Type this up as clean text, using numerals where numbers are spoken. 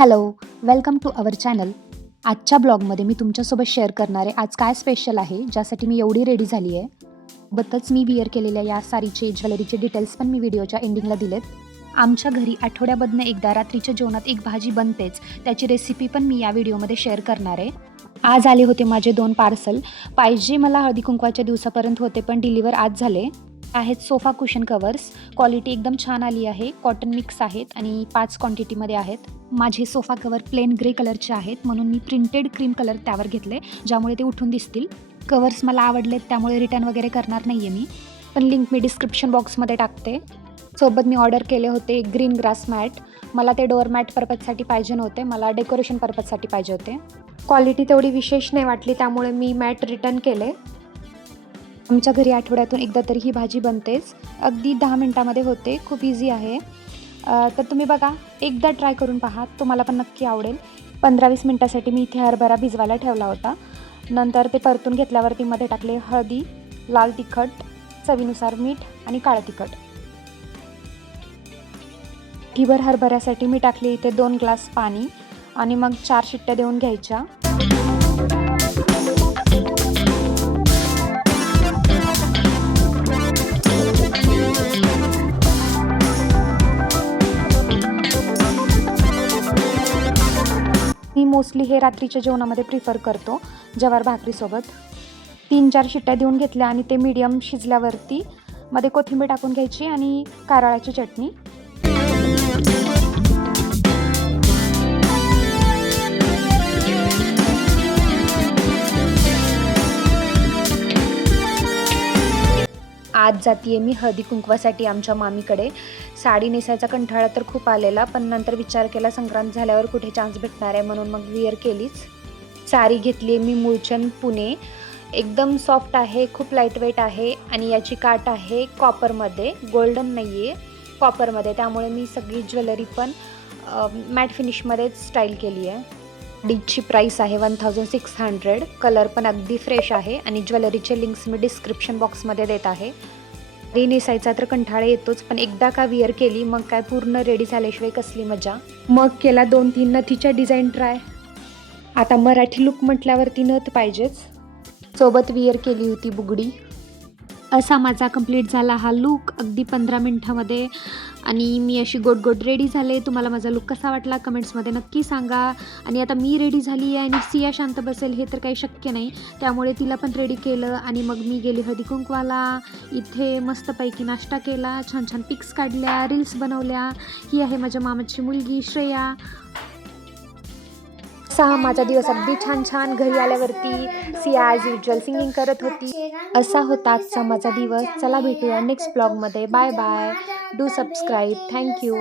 Hello, welcome to our channel. आजच्या ब्लॉगमध्ये मी तुमच्यासोबत शेअर करणार आहे आज काय स्पेशल आहे, ज्यासाठी मी एवढी रेडी झाली आहे. सोबतच मी विअर केलेल्या या साडीचे ज्वेलरीचे डिटेल्स पण मी व्हिडिओच्या एंडिंगला दिलेत. आमच्या घरी आठवड्यामधनं एकदा रात्रीच्या जेवणात एक भाजी बनतेच, त्याची रेसिपी पण मी या व्हिडिओमध्ये शेअर करणार आहे. आज आले होते माझे 2 पार्सल. पाहिजे मला हळदी कुंकवाच्या दिवसापर्यंत होते, पण डिलिव्हर आज झाले. आहेत सोफा कुशन कवर्स. क्वालिटी एकदम छान आली आहे. कॉटन मिक्स आहेत आणि 5 क्वांटिटीमध्ये आहेत. माझे सोफा कवर प्लेन ग्रे कलरचे आहेत, म्हणून मी प्रिंटेड क्रीम कलर त्यावर घेतले, ज्यामुळे ते उठून दिसतील. कवर्स मला आवडलेत, त्यामुळे रिटर्न वगैरे करणार नाही आहे मी, पण लिंक मी डिस्क्रिप्शन बॉक्समध्ये टाकते. सोबत मी ऑर्डर केले होते ग्रीन ग्रास मॅट. मला ते डोअर मॅट पर्पजसाठी पाहिजे नव्हते, मला डेकोरेशन पर्पजसाठी पाहिजे होते. क्वालिटी तेवढी विशेष नाही वाटली, त्यामुळे मी मॅट रिटर्न केले. आमच्या घरी आठवड्यातून एकदा तरी ही भाजी बनतेच. अगदी 10 मिनिटामध्ये होते, खूप इझी आहे. तर तुम्ही बघा, एकदा ट्राय करून पहा, तुम्हाला पण नक्की आवडेल. 15-20 मिनटासाठी मी इथे हरभरा भिजवायला ठेवला होता. नंतर ते परतून घेतल्यावरती मध्ये टाकले हळदी, लाल तिखट, चवीनुसार मीठ आणि काळं तिखट. मुठीभर हरभऱ्यासाठी मी टाकले इथे 2 ग्लास पाणी आणि मग 4 शिट्ट्या देऊन घ्यायच्या. मी मोस्टली हे रात्रीच्या जेवणामध्ये प्रिफर करतो, ज्वार भाकरीसोबत. 3-4 शिट्ट्या देऊन घेतल्या आणि ते मीडियम शिजल्यावरती मध्ये कोथिंबीर टाकून घ्यायची आणि कारळाची चटणी. आज जातीये मी हळदी कुंकवासाठी आमच्या मामीकडे. साडी नेसायचा कंटाळा तर खूप आलेला, पण नंतर विचार केला संक्रांत झाल्यावर कुठे चान्स भेटणार आहे, म्हणून मग विअर केलीच. साडी घेतली आहे मी मूळचंद पुणे. एकदम सॉफ्ट आहे, खूप लाईटवेट आहे आणि याची काठ आहे कॉपरमध्ये, गोल्डन नाही आहे, कॉपरमध्ये. त्यामुळे मी सगळी ज्वेलरी पण मॅट फिनिशमध्येच स्टाईल केली आहे. साडीची प्राईस आहे 1600. कलर पण अगदी फ्रेश आहे आणि ज्वेलरीचे लिंक्स मी डिस्क्रिप्शन बॉक्समध्ये देत आहे. साडी नेसायचा तर कंटाळा येतोच, पण एकदा का विअर केली मग काय पूर्ण रेडी झाल्याशिवाय कसली मजा. मग केला 2-3 नथीच्या डिझाईन ट्राय. आता मराठी लुक म्हटल्यावरती नथ पाहिजेच. सोबत विअर केली होती बुगडी. असा माझा कंप्लीट झाला हा लूक अगदी 15 मिनिटामध्ये आणि मी अशी गोड रेडी झाले. तुम्हाला माझा लूक कसा वाटला कमेंट्समध्ये नक्की सांगा. आणि आता मी रेडी झाली आहे आणि सिया शांत बसेल हे तर काही शक्य नाही, त्यामुळे तिला पण रेडी केलं आणि मग मी गेली हळदी कुंकवाला. इथे मस्तपैकी नाश्ता केला, छान पिक्स काढल्या, रील्स बनवल्या. ही आहे माझ्या मामाची मुलगी श्रेया. माझा दिवस अगदी छान. घरी आल्यावरती सिया ॲज युज्युअल सिंगिंग करत होती. असा होता आजचा माझा दिवस. चला भेटूया नेक्स्ट ब्लॉगमध्ये. Bye bye. Do subscribe. Thank you.